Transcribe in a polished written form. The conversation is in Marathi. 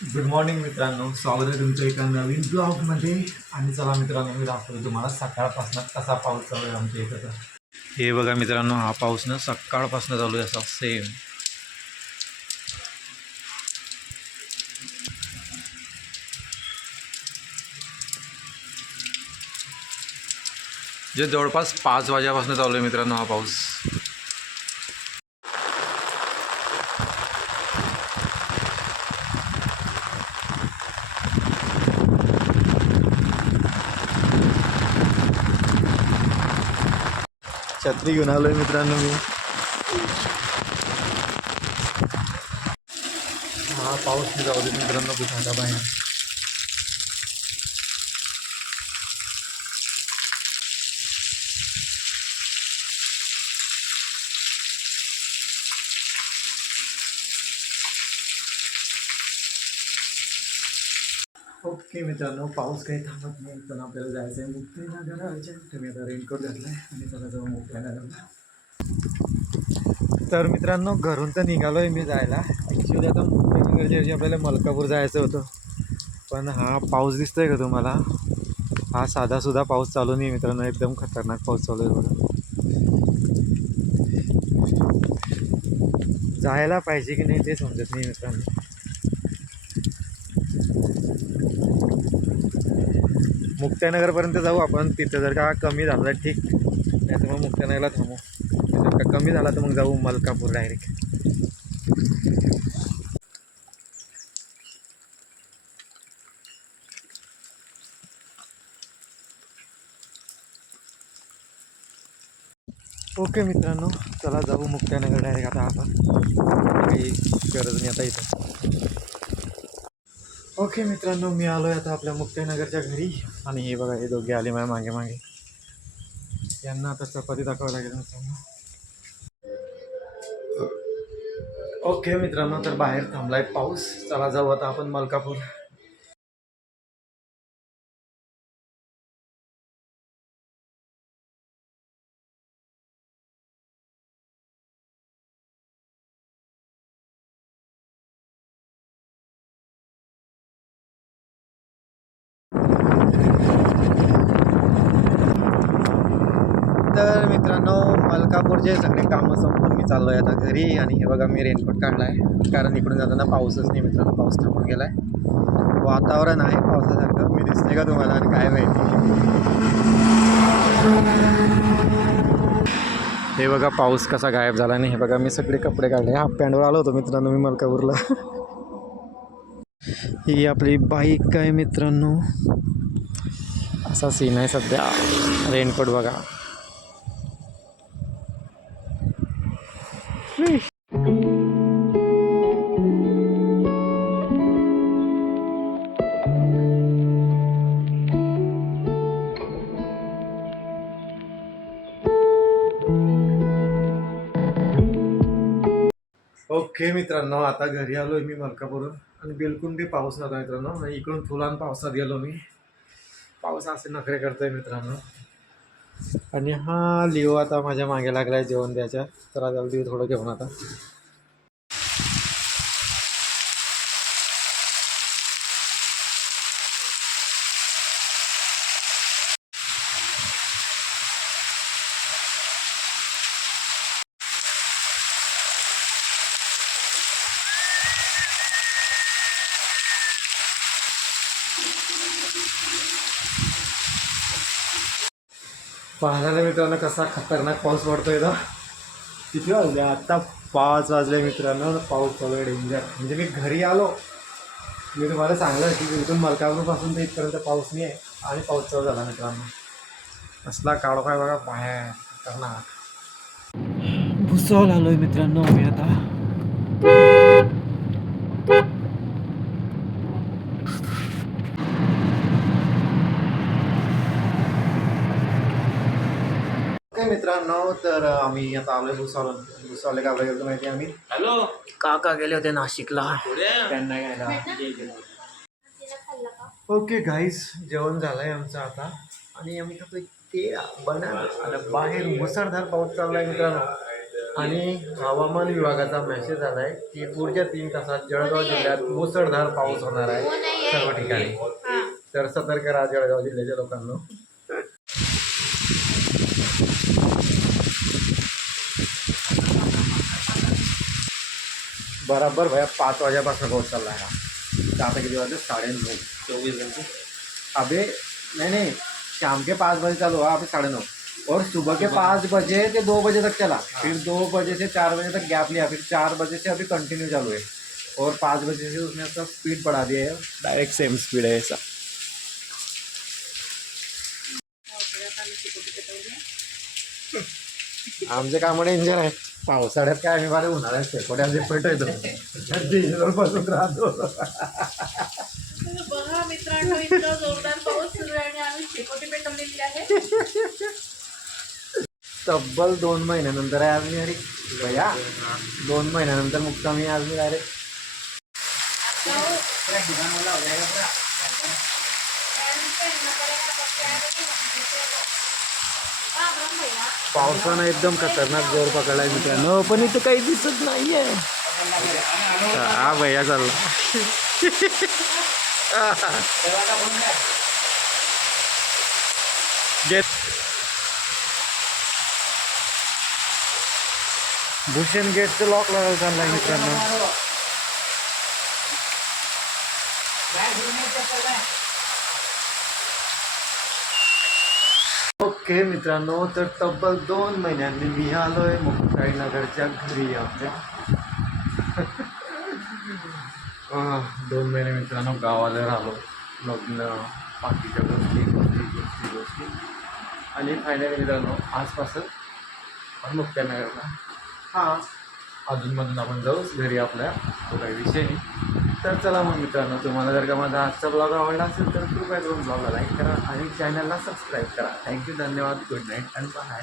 गुड मॉर्निंग मित्रांनो, स्वागत आहे तुमच्या एका नवीन ब्लॉगमध्ये. आणि चला मित्रांनो, मी दाखवतो तुम्हाला सकाळपासून कसा पाऊस चालू आहे आमच्या इथं. तर हे बघा मित्रांनो, हा पाऊस ना सकाळपासून चालू आहे असा सेम. जे जवळपास 5 वाजेपासून चालू आहे मित्रांनो हा पाऊस. छत्री घेऊन आलोय मित्रांनो मी. हा पाऊस जाऊ दे मित्रांनो, खूप मोठा बाहेर. ओके मित्रांनो, पाऊस काही थांबत नाही, पण आपल्याला जायचं आहे मुक्तीनगरच्या. तुम्ही आता रेनकोट घातलाय आणि त्याला जाऊ मुक्तीनगरला. तर मित्रांनो, घरून तर निघालो आहे मी जायला. ॲक्च्युली आता मुक्तीनगरच्या ऐवजी आपल्याला मलकापूर जायचं होतं, पण हा पाऊस दिसतोय का तुम्हाला? हा साधासुद्धा पाऊस चालू नाही मित्रांनो, एकदम खतरनाक पाऊस चालू आहे बघा. जायला पाहिजे की नाही ते समजत नाही मित्रांनो. मुक्त्यानगरपर्यंत जाऊ आपण, तिथं जर का कमी झालं ठीक, नाही तर मग मुक्त्यानगरला थांबू. जर का कमी झाला तर मग जाऊ मलकापूर डायरेक्ट. ओके मित्रांनो, चला जाऊ मुक्त्यानगर डायरेक्ट आता आपण. काही गरज नाही आता इथं. ओके मित्रांनो, मी आलो आहे आता आपल्या मुक्तीनगरच्या घरी. आणि हे बघा, हे दोघे आले माझ्या मागे मागे. यांना आता चपाती दाखवावं लागेल मित्रांनो. ओके मित्रांनो, तर बाहेर थांबलाय पाऊस. चला जाऊ आता आपण मलकापूर. तर मित्रांनो, मलकापूरचे सगळे कामं संपून मी चाललो आहे आता घरी. आणि हे बघा, मी रेनकोट काढला आहे, कारण इकडून जाताना पाऊसच नाही मित्रांनो, पाऊस थांबून गेला आहे. वातावरण आहे पावसासारखं. मी दिसते का तुम्हाला? आणि काय माहिती. हे बघा पाऊस कसा गायब झाला. नाही, हे बघा मी सगळे कपडे काढले. हाफ पॅन्टवर आलो होतो मित्रांनो मी मलकापूरला. ही आपली बाईक आहे मित्रांनो. असा सीन आहे सध्या. रेनकोट बघा. ओके मित्रांनो, आता घरी आलोय मी मलकापूरहून. आणि बिलकुल बी पाऊस नव्हता मित्रांनो. आणि इकडून फुलान पावसात गेलो मी. पाऊस असे नखरे करतोय मित्रांनो. आणि हा लिओ आता माझ्या मागे लागलाय जेवण द्यायच्या. तर आता देऊ थोडं जेवण आता. पाहण्याला मित्रांनो कसा खतरनाक पाऊस पडतोय ना. किती वाजले आता? 5 वाजले मित्रांनो. पाऊस चालू आहे डेंजर. म्हणजे मी घरी आलो, मी तुम्हाला सांगलं की इथून मलकापूरपासून तर इथपर्यंत पाऊस नाही आहे. आणि पाऊस चालू झाला मित्रांनो. असला काढो काय बघा बाहेर, खतरनाक. भुसावळ आलोय मित्रांनो मी आता. ओके मित्रांनो, तर आम्ही आता आलोय भुसावळ. भुसावळला का गेलो माहिती आम्ही? हॅलो, काका गेले होते नाशिकला, त्यांना घ्यायला. ओके गाईस, जेवण झालंय आमचं आता. आणि आम्ही खातोय ते बनाना. आणि बाहेर मुसळधार पाऊस चाललाय मित्रांनो. आणि हवामान विभागाचा मेसेज आला आहे की पुढच्या 3 तासात जळगाव जिल्ह्यात मुसळधार पाऊस होणार आहे सर्व ठिकाणी. तर सतर्क राहा जळगाव जिल्ह्याच्या लोकांना. बराबर भैया 5 वाजेपासून पाऊस चालला है. आता किती वाजले 9:30 24 घंटे. अबे नहीं शाम के 5 बजे चालू हुआ, अभी 9:30 और सुबह के 5 बजे से 2 बजे तक चला, फिर 2 बजे से 4 बजे तक गैप लिया, फिर 4 बजे से अभी कंटिन्यू चालू है और 5 बजे से उसने अपना स्पीड बढ़ा दिया है, डायरेक्ट सेम स्पीड है ऐसा. आमचे काम डेंजर आहे. पावसाळ्यात काय आम्ही बारे उन्हाळ्यात शेकोट्याचे पेटवतो डिझेलवर बसून राहतो. बघा मित्रांनो, इतका जोरदार पाऊस सुरू आहे आणि आम्ही शेकोटी पेटवलेली आहे. तब्बल 2 महिन्यानंतर आहे आज मी. अरे भैया 2 महिन्यानंतर मुक्कामी आज मी डायरेक्ट. पावसानं एकदम खतरनाक जोर पकडलाय मित्रांनो, पण इथं काही दिसत नाहीये. हा भैया चालू. भूषण गेटचं लॉक लावायला चाललाय मित्रांनो. ओके मित्रांनो, तर तब्बल 2 महिन्यांनी मी आलोय मुक्ताईनगरच्या घरी आमच्या. 2 महिने मित्रांनो गावाला राहिलो, लग्न बाकीच्या गोष्टी आणि फायनली मित्रांनो आजपासून मुक्ताईनगरला. हां, अजूनमधून आपण जाऊच घरी आपल्या, तो काही विषय नाही. तर चला मग मित्रांनो, तुम्हाला जर का माझा आजचा ब्लॉग आवडला असेल तर कृपया करून ब्लॉगला लाईक करा आणि चॅनलला सबस्क्राईब करा. थँक्यू, धन्यवाद, गुड नाईट अँड बाय.